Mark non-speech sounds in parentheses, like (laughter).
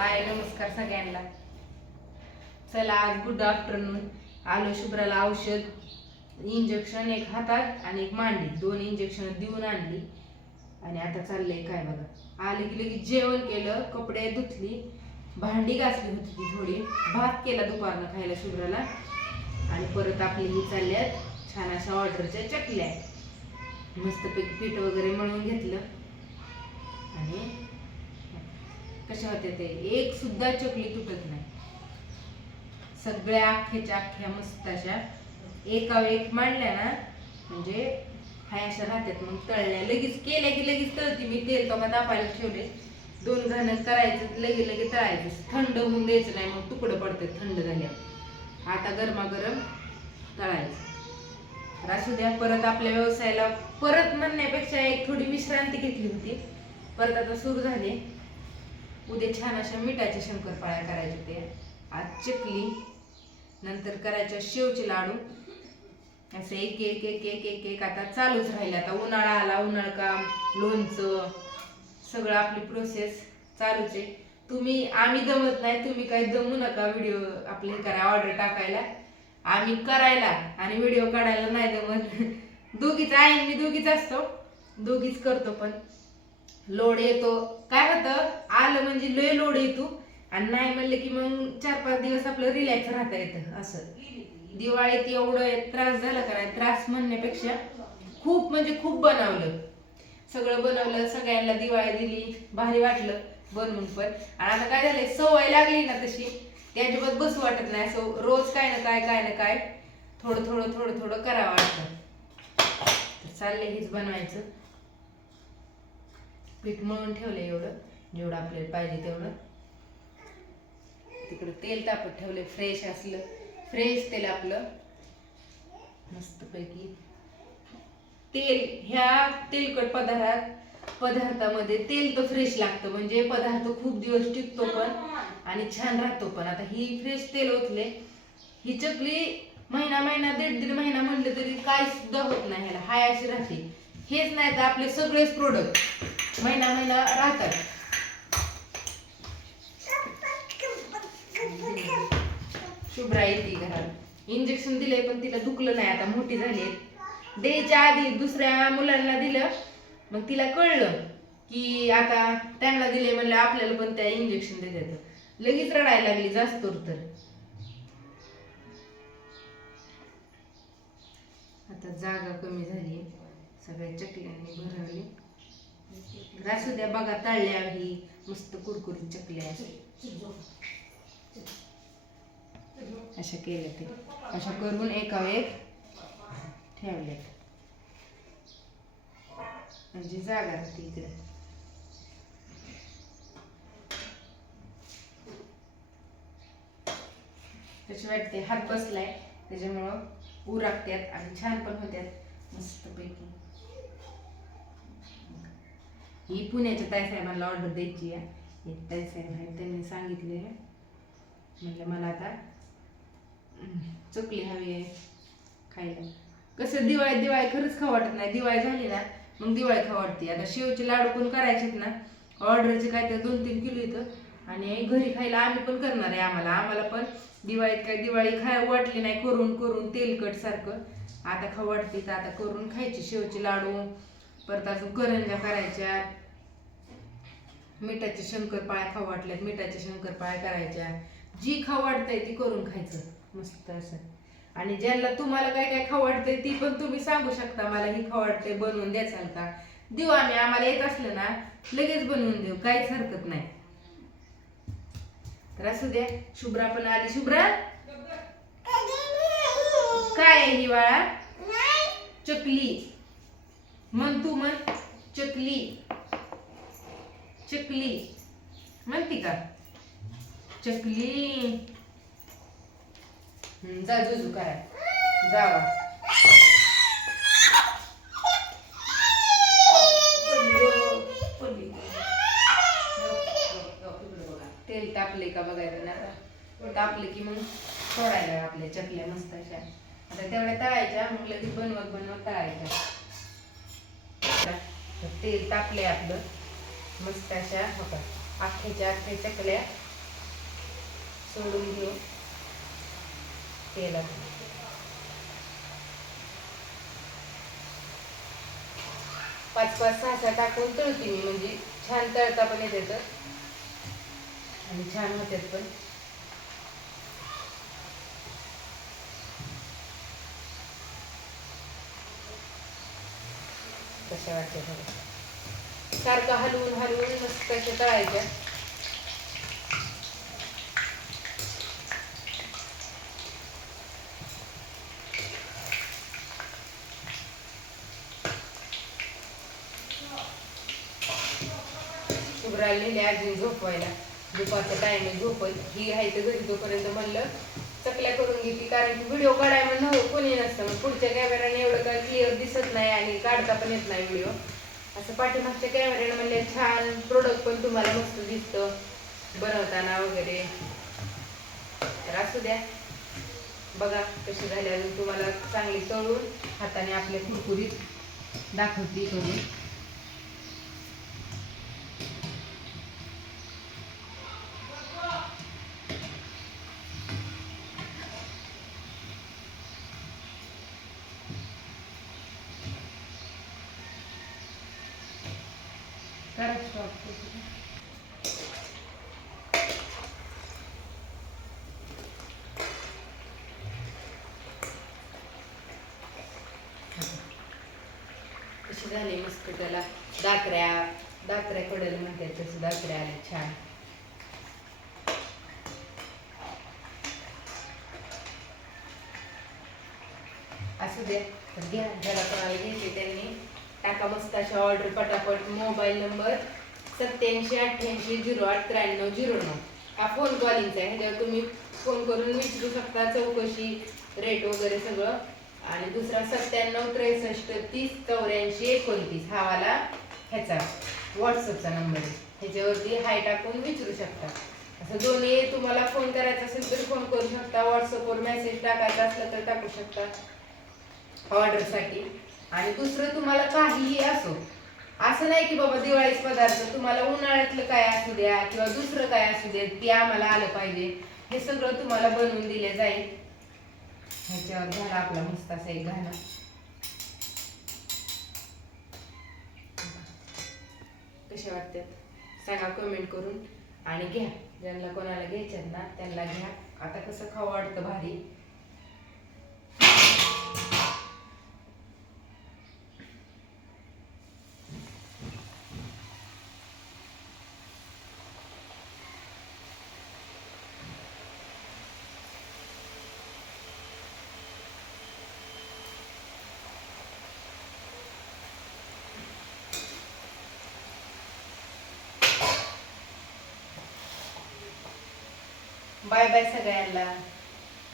हाय नमस्कार सगळ्यांना. चला आज गुड आफ्टरनून आलो शुभ्राला औषध इंजेक्शन एक हातात आणि एक मांडी. दोन इंजेक्शन देऊन आणली. आणि आता चाललंय काय बघा. आले की लगेच जेवण केलं कपडे धुतली भांडी घासली होती ती थोडी. भात केला दुपारनं खायला शुभ्राला. आणि परत आपली ही चालल्यात छान अशा ऑर्डरच्या चकल्या. मस्तपैकी पीठ वगैरे मळून घेतलं. आणि कशा होत्या ते एक सुद्धा चकली तुटत नाही. सगळ्या अख्ख्याच्या अख्ख्या मस्त अशा एकावर एक मांडल्या ना म्हणजे हाय अशा राहतात. मग तळल्या. लगेच केल्या की लगेच तळती. मी तेल तो तापायला ठेवले. दोन घाण करायचं लगे लगे तळायचं. थंड होऊन द्यायचं नाही मग तुकडं पडतं थंड झाल्यावर. आता गरमागरम तळायचं. तर असू द्या परत आपल्या व्यवसायाला परत म्हणण्यापेक्षा एक थोडी विश्रांती घेतली होती. परत आता सुरू झाली. उद्या छान अशा मिठाच्या शंकरपाळ्या करायच्या ते आज चकली नंतर करायच्या शेवचे लाडू. असं एक एक एक एक एक एक आता चालूच राहिले. आता उन्हाळा आला उन्हाळ काम लोणचं सगळं आपली प्रोसेस चालूच आहे. तुम्ही आम्ही दमत नाही तुम्ही काही दमू नका व्हिडिओ आपले करा ऑर्डर टाकायला. आम्ही करायला आणि व्हिडिओ काढायला नाही दमत. (laughs) दोघीच आहे मी दोघीच असतो. दोघीच करतो पण. लोड येतो. काय होतं? आलं म्हणजे लय लोड येतो. आणि नाही म्हणलं की मग चार पाच दिवस आपलं रिलॅक्स राहता येतं असं. दिवाळीत एवढं त्रास झाला का त्रास म्हणण्यापेक्षा खूप म्हणजे खूप बनवलं. सगळं बनवलं सगळ्यांना दिवाळी दिली भारी वाटलं बनवून पण. आणि आता काय झालंय? सवय लागली ना तशी. त्या अजिबात बसू वाटत नाही. असं रोज काय ना काय काय ना काय थोडं थोडं थोडं थोडं करावं वाटतं. चाललंय हेच बनवायचं. पीठ मळून ठेवलं एवढं जेवढं आपल्याला पाहिजे तेवढं. तिकडं तेल तापत ठेवलंय फ्रेश असलं फ्रेश तेल आपलं. मस्तपैकी. तेल ह्या तेलकट पदार्थ पदार्थामध्ये तेल तर फ्रेश लागतं म्हणजे पदार्थ खूप दिवस टिकतो पण आणि छान राहतो पण. आता ही फ्रेश तेल ओतले ही चकली महिना महिना दीड दीड महिना म्हणलं तरी काय सुद्धा होत नाही ह्याला. हाय अशी राहते. हेच नाही तर आपले सगळेच प्रोडक्ट महिना महिना राहतात. शुभ्रा येते घरात. इंजेक्शन दिलंय पण तिला दुखलं नाही. आता मोठी झाली द्यायच्या आधी दुसऱ्या मुलांना दिलं. मग तिला कळलं की आता त्यांना दिले म्हणलं आपल्याला पण त्या इंजेक्शन देतात. लगेच रडायला लागली जास्त तर. आता जागा कमी झाली सगळ्या चकल्यांनी भरवले. असू द्या बघा तळल्या ही मस्त कुरकुरीत चकल्या अशा. केल्या ते अशा करून एका एक ठेवल्यात. म्हणजे जागा राहते इकडे. त्याची वाटते? हात बसलाय. त्याच्यामुळं उरागत्यात आणि छान पण होत्यात. मस्तपैकी. ही पुण्याच्या ताईसाहेबांना ऑर्डर द्यायची आहे. एक ताईसाहेब आहे त्यांनी सांगितले म्हणजे मला आता चकली हवी आहे खायला. कसं दिवाळी दिवाळी खरंच खाऊ वाटत नाही. दिवाळी झाली ना मग दिवाळी खाऊ वाटते. आता शेवचे लाडू पण करायचेत ना. ऑर्डरचे काय तर दोन तीन किलो येतं आणि घरी खायला आम्ही पण करणार आहे आम्हाला. आम्हाला पण दिवाळीत काय दिवाळी खाय वाटली नाही करून करून तेलकट सारखं. आता खाऊ वाटते तर आता करून खायचे शेवचे लाडू. परत अजून करंजा करायच्या. मिठाच्या शंकरपाळ्या खाऊ वाटल्यात मिठाच्या शंकरपाळ्या करायच्या. जी खाऊ वाटतंय ती करून खायचं. मस्त असं. आणि ज्यांना तुम्हाला काय काय खाऊ वाटतंय ती पण तुम्ही सांगू शकता मला ही खाऊ वाटतंय बनवून द्याचाल का? देऊ आम्ही आम्हाला येत असलं ना लगेच बनवून देऊ काहीच हरकत नाही. तर असू द्या शुभ्रा पण आली. शुभ्रा? काय आहे ही बाळा चकली. म्हण तू म्हण. चकली. चकली. म्हणती का? चकली. जा जुजू करा जावा तेल तापले का बघायचं ना आता? तापले की मग सोडायला आपल्या चकल्या मस्त अशा आता तेवढ्या तळायच्या मग लगेच बनवत बनवत तळायच्या. तेल तापले आपलं. मस्त अशा होतात का अख्ख्याच्या अख्ख्या चकल्या सोडून घेऊ तेलात पाच पाच सहा सहा टाकून तळते मी म्हणजे छान तळता पण येते तर. आणि छान होतात पण. कशा वाटते बघा. सारखं हलवून हलवून मस्त कशा तळायच्या. शुभ्राला नेले अजून झोपवायला. दुपारचा टाइम आहे झोपत ही आहे तर घरी तोपर्यंत म्हणलं चकल्या करून घेतली कारण की व्हिडिओ काढाय म्हणून हो, कोणी नसतं. मग पुढच्या कॅमेराने एवढं काय क्लिअर दिसत नाही आणि काढता पण येत नाही व्हिडिओ असं पाठीमागच्या कॅमेऱ्याने म्हणले छान प्रोडक्ट पण तुम्हाला मस्त दिसतं. बनवताना वगैरे. तर असू द्या. बघा कशी झाली. अजून तुम्हाला चांगली तळून हाताने आपल्या कुरकुरीत दाखवते करून करा स्टॉप कशी झाली मस्त त्याला दाकऱ्या दाकऱ्या कडल म्हणतात तसं दाकऱ्या आल्या छान. असू द्या घ्या ज्याला कोणाला घ्यायचे त्यांनी. टाका मस्त अशा ऑर्डर पटापट. मोबाईल नंबर सत्याऐंशी अठ्ठ्याऐंशी झिरो आठ त्र्याण्णव झिरो नऊ. हा फोन कॉलिंगचा आहे. ह्याच्यावर तुम्ही फोन करून विचारू शकता चौकशी रेट वगैरे सगळं. आणि दुसरा सत्त्याण्णव त्रेसष्ट तीस चौऱ्याऐंशी एकोणतीस. हा वाला ह्याचा व्हॉट्सअपचा नंबर आहे. ह्याच्यावरती हाय टाकून विचारू शकता. असं दोन्ही तुम्हाला फोन करायचा असेल तर फोन करू शकता. व्हॉट्सअपवर मेसेज टाकायचा असला तर टाकू शकता. ऑर्डरसाठी आणि दुसरं तुम्हाला काहीही असो. असं नाही की बाबा दिवाळीच पदार्थ तुम्हाला उन्हाळ्यातलं काय असू द्या किंवा दुसरं काय असू दे ते आम्हाला आलं पाहिजे. हे सगळं तुम्हाला बनवून दिले जाईल. ह्याच्यावर घाला आपला मस्त असा एक घाला कशा वाटतात सांगा कमेंट करून. आणि घ्या. ज्यांना कोणाला घ्यायच्यात ना त्यांना घ्या. आता कसं खाऊ वाटतं भारी. बाय बाय सगळ्यांना